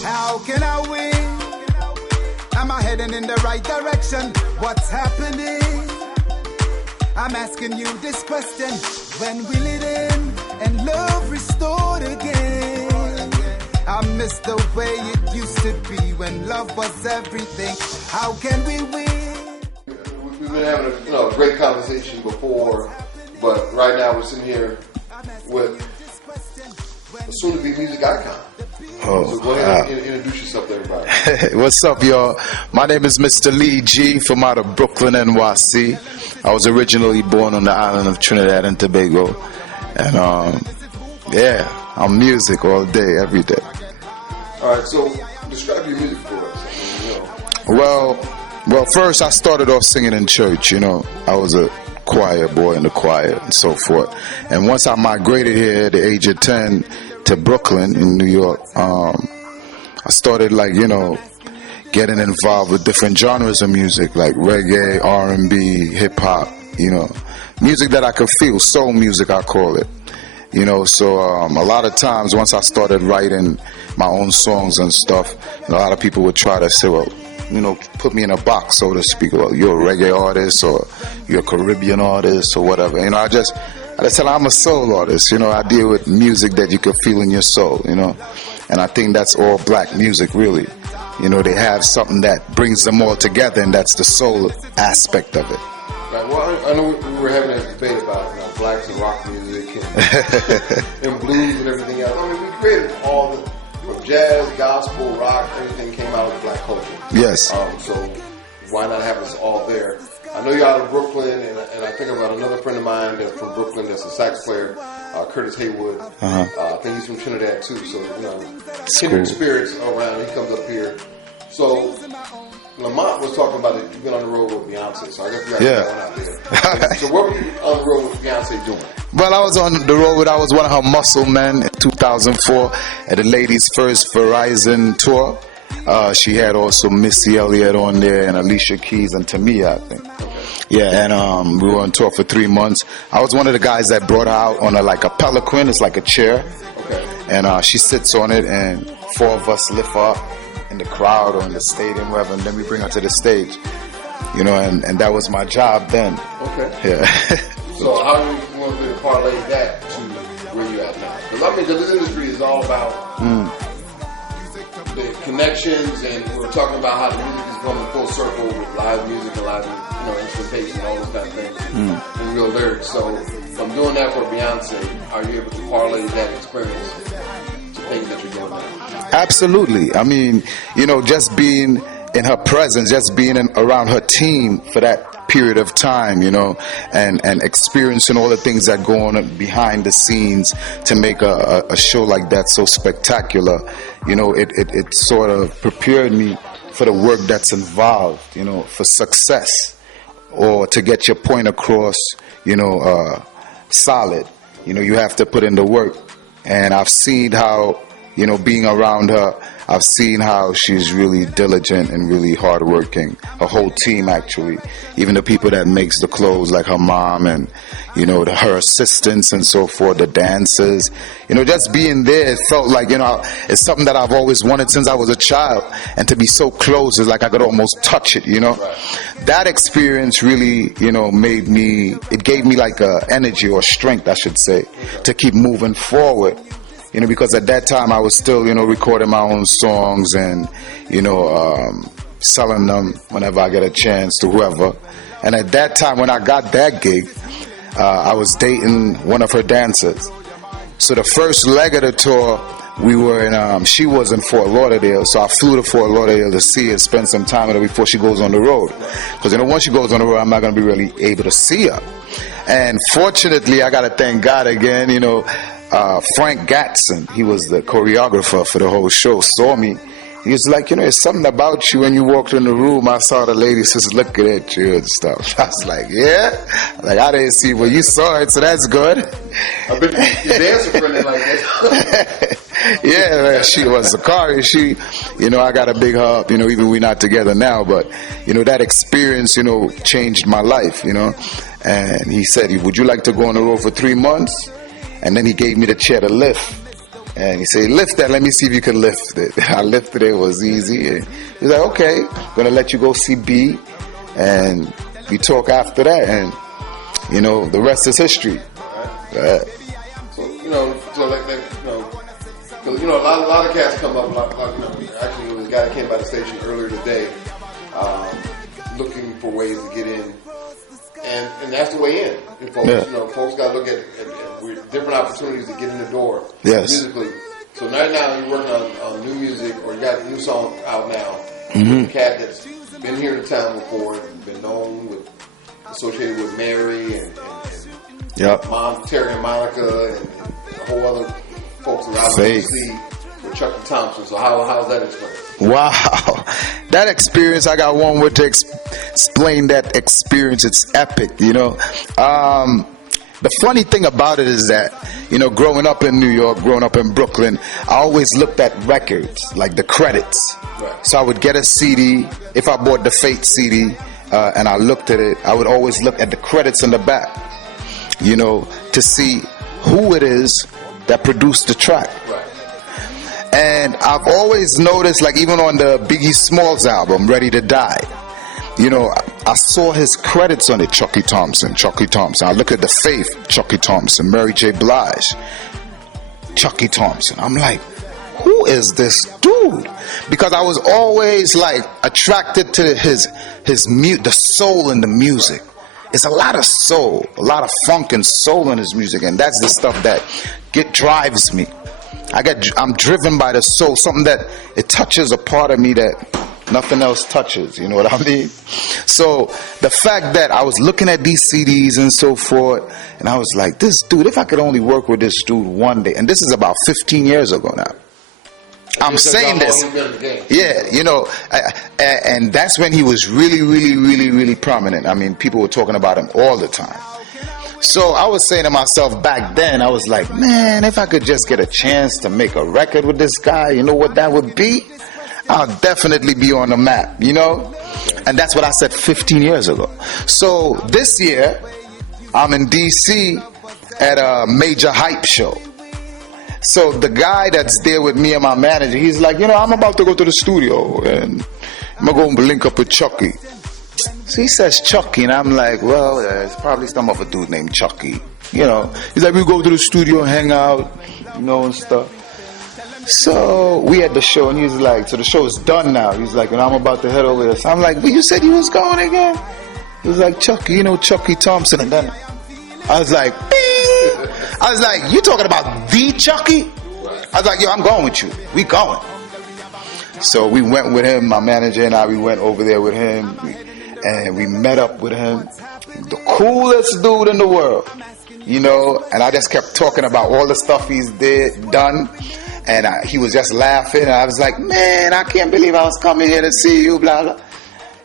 How can I win? Am I heading in the right direction? What's happening? I'm asking you this question. When will it end and love restored again? I miss the way it used to be when love was everything. How can we win? We've been having a great conversation before, but right now we're sitting here with a soon-to-be music icon. So go ahead and introduce yourself to everybody. What's up, y'all? My name is Mr. Lee G from out of Brooklyn, NYC. I was originally born on the island of Trinidad and Tobago. And, I'm music all day, every day. All right, so describe your music for us. Well, first I started off singing in church, I was a choir boy in the choir and so forth. And once I migrated here at the age of 10 to Brooklyn in New York, I started getting involved with different genres of music like reggae, R&B, hip hop, music that I could feel, soul music I call it. So a lot of times once I started writing my own songs and stuff, a lot of people would try to say, well, put me in a box, so to speak. Well, you're a reggae artist or you're a Caribbean artist or whatever. I just tell them I'm a soul artist. I deal with music that you can feel in your soul, And I think that's all black music, really. They have something that brings them all together, and that's the soul aspect of it. Right, well, I know we were having a debate about blacks and rock music and blues and everything else. I mean, we created all the from jazz, gospel, rock, everything came out of black culture. Yes. So why not have us all there? I know you're out of Brooklyn, and I think about another friend of mine that's from Brooklyn that's a sax player, Curtis Haywood. I think he's from Trinidad too, so kindred spirits around. He comes up here. So Lamont was talking about that you've been on the road with Beyonce, so I guess you got to go out there. So what were you on the road with Beyonce doing? Well, I was on the road. I was one of her muscle men in 2004 at the ladies' first Verizon tour. She had also Missy Elliott on there and Alicia Keys and Tamia, I think. Yeah, and we were on tour for 3 months. I was one of the guys that brought her out on a pelican. It's like a chair. Okay. And she sits on it, and 4 of us lift her up in the crowd or in the stadium, wherever, and then we bring her to the stage. And that was my job then. Okay. Yeah. So how do you want to parlay that to where you're at now? Because this industry is all about the connections, and we were talking about how the music is coming full circle with live music and live instrumentation and all those kind of things and real lyrics. So from doing that for Beyonce, are you able to parlay that experience to things that you're doing now? Absolutely. I mean, just being in her presence, just being around her team for that period of time, and experiencing all the things that go on behind the scenes to make a show like that so spectacular, it sort of prepared me for the work that's involved, for success or to get your point across, solid. You have to put in the work. And I've seen how, being around her, I've seen how she's really diligent and really hardworking. Her whole team, actually. Even the people that makes the clothes, like her mom and, her assistants and so forth, the dancers. Just being there, it felt like, it's something that I've always wanted since I was a child. And to be so close is like I could almost touch it, Right. That experience really, it gave me like a energy or strength, I should say, to keep moving forward. Because at that time I was still, recording my own songs and, selling them whenever I get a chance to whoever. And at that time when I got that gig, I was dating one of her dancers. So the first leg of the tour, we were in, she was in Fort Lauderdale, so I flew to Fort Lauderdale to see her, spend some time with her before she goes on the road. Because, once she goes on the road, I'm not going to be really able to see her. And fortunately, I got to thank God again, Frank Gatson, he was the choreographer for the whole show, saw me. He was like, there's something about you when you walked in the room. I saw the lady just looking at you and stuff. I was like, yeah? I didn't see it, but you saw it, so that's good. I bet your dancer friend is like that. Yeah, man, she was Zakari. She, you know, I got a big hug. You know, even we're not together now, but you know that experience, you know, changed my life. You know, and he said, "Would you like to go on the road for 3 months?" And then he gave me the chair to lift. And he said, "Lift that. Let me see if you can lift it." I lifted it. It was easy. And he was like, "Okay, I'm gonna let you go see B." And we talk after that, and you know, the rest is history. So you know, you know, a lot of cats come up. You know, actually, there was a guy that came by the station earlier today, looking for ways to get in, and that's the way in. And folks, you know, folks got to look at different opportunities to get in the door musically. So right now you're working on new music, or you got a new song out now. A cat that's been here in town before, and been known associated with Mary and Mom, Terry and Monica, and a whole other folks around the DC with Chuck Thompson. So how's that experience? Wow, that experience, I got one word to explain that experience. It's epic, you know. The funny thing about it is that, you know, growing up in New York, growing up in Brooklyn, I always looked at records, like the credits. Right. So I would get a CD. If I bought the Fate CD and I looked at it, I would always look at the credits in the back, you know, to see who it is that produced the track. Right. And I've always noticed, like even on the Biggie Smalls album, Ready to Die, you know, I saw his credits on it. Chucky Thompson. I look at the Faith, Chucky Thompson. Mary J. Blige, Chucky Thompson. I'm like, who is this dude? Because I was always like attracted to the soul in the music. It's a lot of soul, a lot of funk and soul in his music, and that's the stuff that drives me. I'm driven by the soul, something that it touches a part of me that nothing else touches, you know what I mean? So the fact that I was looking at these CDs and so forth, and I was like, this dude, if I could only work with this dude one day, and this is about 15 years ago now. I'm saying this. Yeah, you know, and that's when he was really prominent. I mean, people were talking about him all the time. So I was saying to myself back then, I was like, man, if I could just get a chance to make a record with this guy, you know what that would be? I'll definitely be on the map, you know? And that's what I said 15 years ago. So this year, I'm in DC at a major hype show. So the guy that's there with me and my manager, he's like, you know, I'm about to go to the studio and I'm going to go link up with Chucky. So he says Chucky, and I'm like, well, it's probably some of a dude named Chucky. You know, he's like, we go to the studio and hang out, you know, and stuff. So we had the show, and he was like, so the show is done now. He's like, and I'm about to head over there. So I'm like, but you said you was going again? He was like, Chucky, you know, Chucky Thompson. And then I was like, bing! I was like, you talking about the Chucky? I was like, yo, I'm going with you. We going. So we went with him, my manager and I, we went over there with him, and we met up with him. The coolest dude in the world, you know, and I just kept talking about all the stuff he's done. And he was just laughing, and I was like, man, I can't believe I was coming here to see you, blah, blah.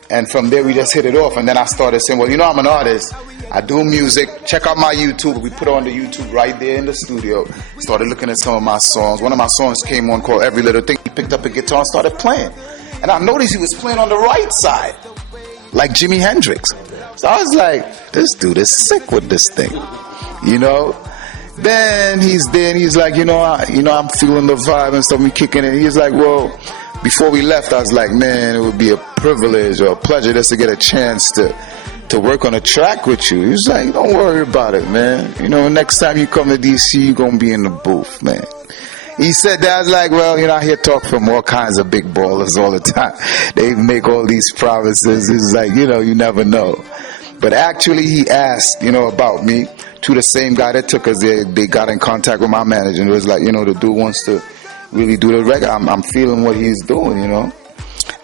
And from there, we just hit it off. And then I started saying, well, you know, I'm an artist. I do music. Check out my YouTube. We put on the YouTube right there in the studio. Started looking at some of my songs. One of my songs came on called Every Little Thing. He picked up a guitar and started playing. And I noticed he was playing on the right side, like Jimi Hendrix. So I was like, this dude is sick with this thing, you know? Then he's there and he's like, you know, I'm feeling the vibe and stuff, me kicking it. He's like, well, before we left, I was like, man, it would be a privilege or a pleasure just to get a chance to work on a track with you. He was like, don't worry about it, man. You know, next time you come to DC, you're going to be in the booth, man. He said that. I was like, well, you know, I hear talk from all kinds of big ballers all the time. They make all these promises. It's like, you know, you never know. But actually, he asked, you know, about me to the same guy that took us there. They got in contact with my manager, and it was like, you know, the dude wants to really do the record. I'm feeling what he's doing, you know,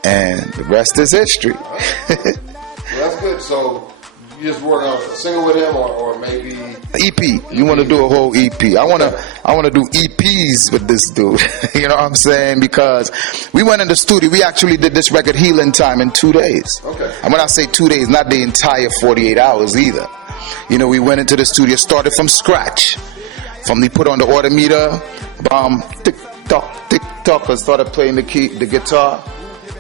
and the rest is history. Well, that's good. So you just work on a single with him, or maybe EP. You want to do a whole EP? I want to do EPs with this dude. You know what I'm saying? Because we went in the studio. We actually did this record Healing Time in 2 days. Okay. And when I say 2 days, not the entire 48 hours either. You know, we went into the studio, started from scratch. We put on the order meter, I started playing the guitar,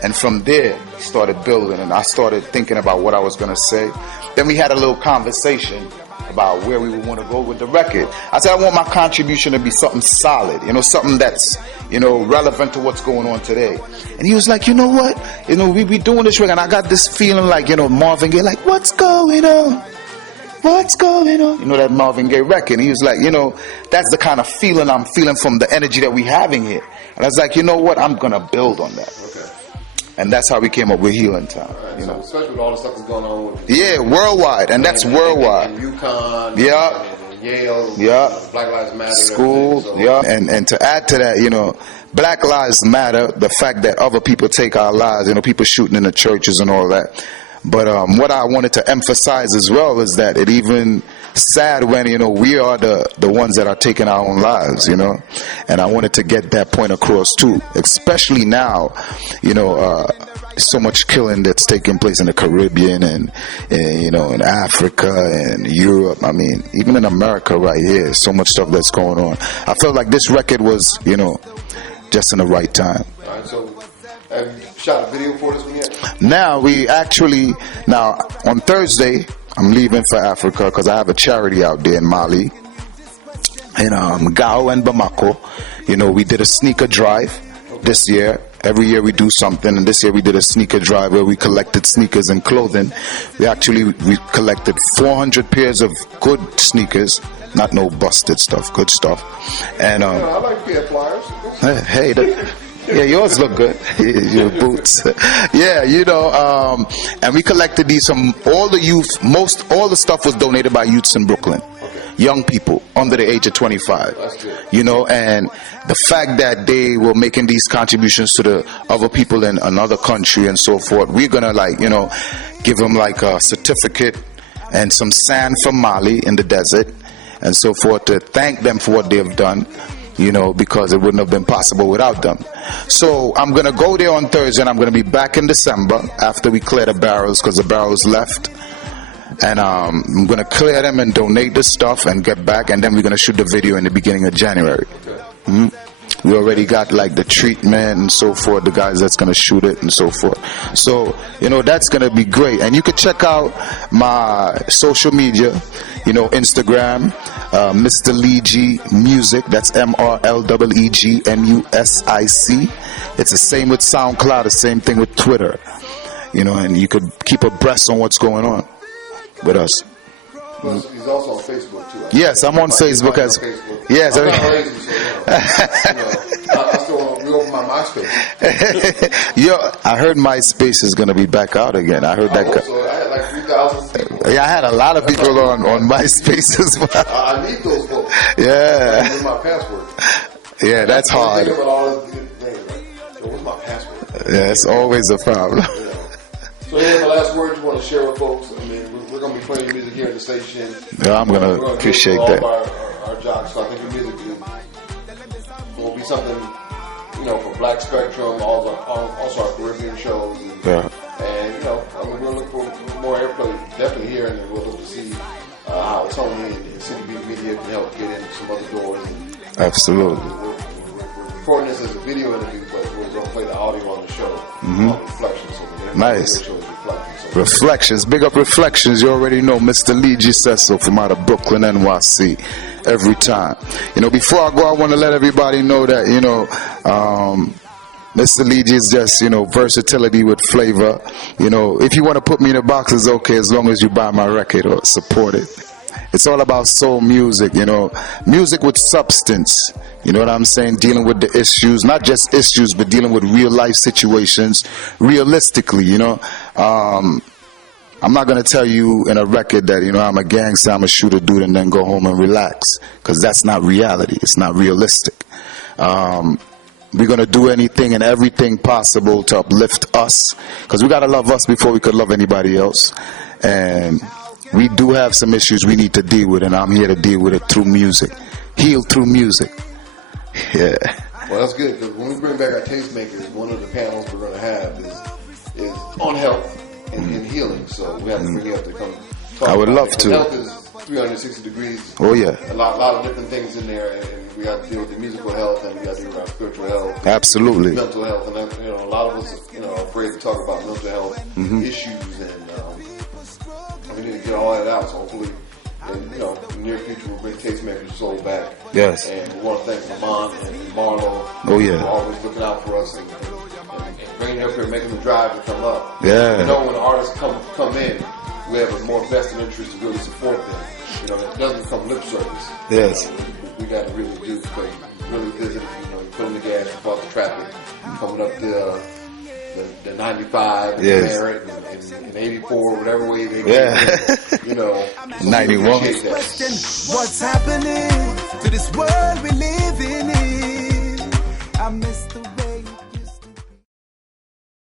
and from there started building, and I started thinking about what I was gonna say. Then we had a little conversation about where we would want to go with the record. I said I want my contribution to be something solid, something that's, relevant to what's going on today. And he was like, you know what? We be doing this record, and I got this feeling like, Marvin Gaye, like, what's going on? What's going on? That Marvin Gaye record. And he was like, that's the kind of feeling I'm feeling from the energy that we having here. And I was like, you know what? I'm going to build on that. Okay. And that's how we came up with Healing Time. Right, so especially with all the stuff that's going on with worldwide. And that's worldwide. And UConn. Yeah. And Yale. Yeah. Black Lives Matter. School. So. Yeah. And to add to that, Black Lives Matter, the fact that other people take our lives, people shooting in the churches and all that. But what I wanted to emphasize as well is that it even sad when, we are the ones that are taking our own lives, and I wanted to get that point across too, especially now, so much killing that's taking place in the Caribbean and in Africa and Europe. I mean, even in America right here, so much stuff that's going on. I felt like this record was, just in the right time. All right, so have you shot a video for this one yet? Now on Thursday, I'm leaving for Africa because I have a charity out there in Mali, in Gao and Bamako. We did a sneaker drive this year. Every year we do something, and this year we did a sneaker drive where we collected sneakers and clothing. We collected 400 pairs of good sneakers, not no busted stuff, good stuff. And I like pair flyers. Hey, yeah, yours look good. Your boots. Yeah, and we collected these from all the youth. All the stuff was donated by youths in Brooklyn. Young people under the age of 25. That's good. And the fact that they were making these contributions to the other people in another country and so forth, we're gonna give them like a certificate and some sand from Mali in the desert and so forth to thank them for what they have done. Because it wouldn't have been possible without them. So I'm going to go there on Thursday, and I'm going to be back in December after we clear the barrels, because the barrels left. And I'm going to clear them and donate the stuff and get back, and then we're going to shoot the video in the beginning of January. Okay. We already got like the treatment and so forth, the guys that's going to shoot it and so forth. So, that's going to be great. And you can check out my social media, Instagram, Mr. Lee G Music. That's MRLEEG MUSIC. It's the same with SoundCloud, the same thing with Twitter. And you could keep abreast on what's going on with us. He's also on Facebook too. Yes, I'm on Facebook as. Yes, I'm not lazy, so I still reopen my MySpace. I heard MySpace is gonna be back out again. I heard that. So I had like 3,000 people. Yeah, I had a lot of people on MySpace as well. I need those folks. Yeah. What's my password? Yeah, that's hard. Think about all this thing, what's my password? Yeah, it's always a problem. So the last words you want to share with folks? I mean, we're going to be playing music here at the station. Yeah, I'm going to appreciate that. Our jocks, so I think the music will be something, for Black Spectrum, also our Caribbean shows. And we'll look for more airplay definitely here, and then we'll look to see how Tony and City Beat Media can help get in some other doors. Absolutely. We're recording this as a video interview, but we're going to play the audio on the show. Reflections. So nice. Reflections. Big up Reflections. You already know Mr. Lee G says so from out of Brooklyn, NYC. Every time. Before I go, I want to let everybody know that, Mr. Lee G is just, versatility with flavor. If you want to put me in a box, it's okay as long as you buy my record or support it. It's all about soul music, music with substance. You know what I'm saying? Dealing with the issues, not just issues, but dealing with real life situations realistically, I'm not going to tell you in a record that, I'm a gangster, I'm a shooter dude, and then go home and relax, because that's not reality. It's not realistic. We're going to do anything and everything possible to uplift us, because we got to love us before we could love anybody else. And we do have some issues we need to deal with, and I'm here to deal with it through music. Heal through music. Yeah. Well, that's good, because when we bring back our tastemakers, one of the panels we're going to have is on health and healing. So we have to bring you up to come talk. I would love to. Health is 360 degrees. Oh, yeah. A lot of different things in there, and We got to deal with the musical health, and we got to deal with our spiritual health, Absolutely. mental health, and that, a lot of us, are afraid to talk about mental health issues, and we need to get all that out. So hopefully, in the near future, we'll bring Tastemakers Soul back. Yes. And we want to thank Lamont and Marlo. Oh, yeah. For always looking out for us and bringing them up here, making them drive to come up. Yeah. When artists come in, we have a more vested interest to really support them. It doesn't come lip service. Yes. We got to really do, because really visit, you put in the gas, about the traffic, coming up the 95, yes. Merritt, and 84, whatever way they go. 91. What's happening to this world we live in? I miss the